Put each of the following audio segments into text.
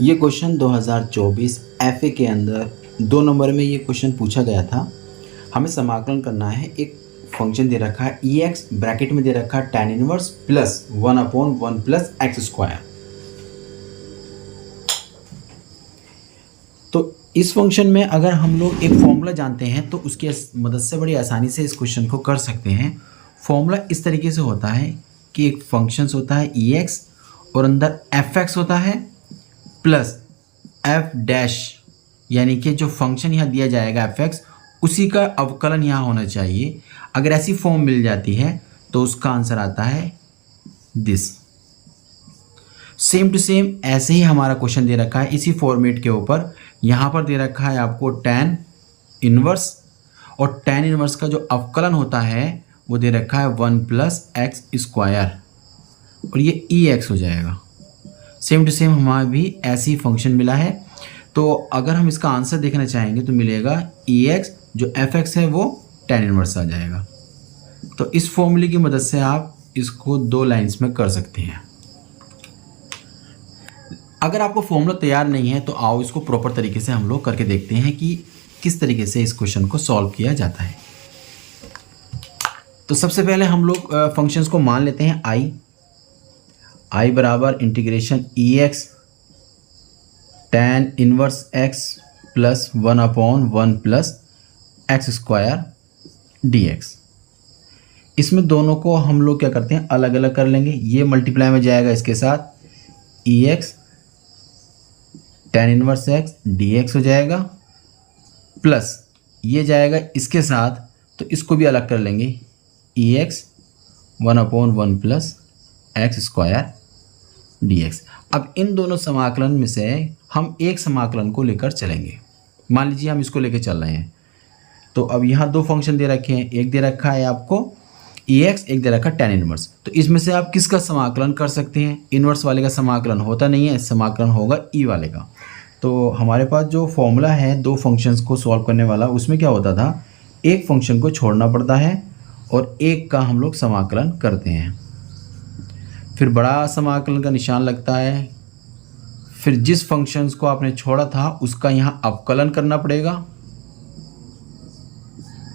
ये question 2024 FA के अंदर 2 नंबर में ये क्वेश्चन पूछा गया था। हमें समाकलन करना है। एक फंक्शन दे रखा है EX, ब्रैकेट में दे रखा है tan inverse plus 1/1 plus x square. तो इस फंक्शन में अगर हम लोग एक फॉर्मूला जानते हैं तो उसकी मदद से बड़ी आसानी से इस क्वेश्चन को कर सकते हैं। फॉर्मूला इस तरीके से होता है कि एक फंक्शन होता है EX और अंदर fx होता है प्लस f डैश, यानी कि जो फंक्शन यहाँ दिया जाएगा fx, उसी का अवकलन यहाँ होना चाहिए। अगर ऐसी फॉर्म मिल जाती है तो उसका आंसर आता है दिस। सेम टू सेम ऐसे ही हमारा क्वेश्चन दे रखा है इसी फॉर्मेट के ऊपर। यहाँ पर दे रखा है आपको tan इनवर्स, और tan इनवर्स का जो अवकलन होता है वो दे रखा है 1 प्लस एक्स स्क्वायर, और ये EX हो जाएगा। सेम टू सेम हमारा भी ऐसी फंक्शन मिला है। तो अगर हम इसका आंसर देखना चाहेंगे तो मिलेगा EX, जो fx है वो tan इनवर्स आ जाएगा। तो इस फॉर्मूले की मदद से आप इसको 2 लाइंस में कर सकते हैं। अगर आपको फॉर्मूला तैयार नहीं है तो आओ इसको प्रॉपर तरीके से हम लोग करके देखते हैं कि किस तरीके से इस क्वेश्चन को सॉल्व किया जाता है। तो सबसे पहले हम लोग फंक्शंस को मान लेते हैं I बराबर integration EX tan inverse x plus 1/1 plus x square dx। इसमें दोनों को हम लोग क्या करते हैं, अलग अलग कर लेंगे। ये मल्टीप्लाई में जाएगा इसके साथ EX tan inverse x dx हो जाएगा, प्लस ये जाएगा इसके साथ, तो इसको भी अलग कर लेंगे EX 1/1 plus x square dx। अब इन दोनों समाकलन में से हम एक समाकलन को लेकर चलेंगे। मान लीजिए हम इसको लेकर चल रहे हैं। तो अब यहाँ 2 फंक्शन दे रखे हैं, एक दे रखा है आपको EX, एक दे रखा है tan इनवर्स। तो इसमें से आप किसका समाकलन कर सकते हैं? इनवर्स वाले का समाकलन होता नहीं है, समाकलन होगा E वाले का। तो हमारे पास जो फॉर्मूला है 2 फंक्शंस को सॉल्व करने वाला, उसमें क्या होता था, एक फंक्शन को छोड़ना पड़ता है और एक का हम लोग समाकलन करते हैं। फिर बड़ा समाकलन का निशान लगता है, फिर जिस फंक्शंस को आपने छोड़ा था उसका यहाँ अवकलन करना पड़ेगा,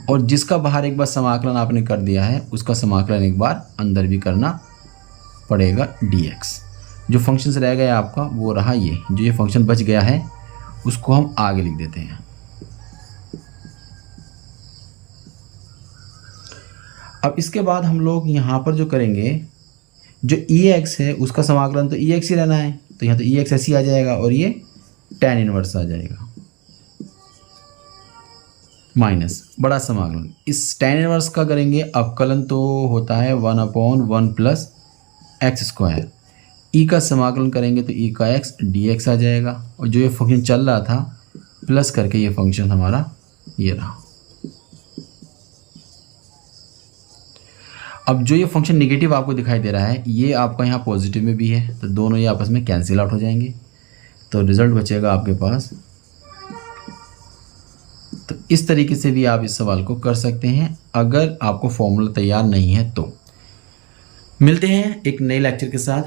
और जिसका बाहर एक बार समाकलन आपने कर दिया है उसका समाकलन एक बार अंदर भी करना पड़ेगा dx। जो फंक्शंस रह गया आपका वो रहा ये, जो ये फंक्शन बच गया है उसको हम आगे लिख देते हैं। अब इसके बाद हम लोग यहाँ पर जो करेंगे, जो EX है उसका समाकलन तो EX ही रहना है, तो यहाँ तो EX ऐसे ही आ जाएगा और ये tan इनवर्स आ जाएगा माइनस बड़ा समाकलन। इस tan इनवर्स का करेंगे अवकलन तो होता है 1/1 प्लस एक्स स्क्वायर। E का समाकलन करेंगे तो E का x dx आ जाएगा, और जो ये फंक्शन चल रहा था प्लस करके ये फंक्शन हमारा ये रहा। अब जो ये फंक्शन नेगेटिव आपको दिखाई दे रहा है ये आपका यहाँ पॉजिटिव में भी है, तो दोनों ये आपस में कैंसिल आउट हो जाएंगे, तो रिज़ल्ट बचेगा आपके पास। तो इस तरीके से भी आप इस सवाल को कर सकते हैं अगर आपको फॉर्मूला तैयार नहीं है तो। मिलते हैं एक नए लेक्चर के साथ।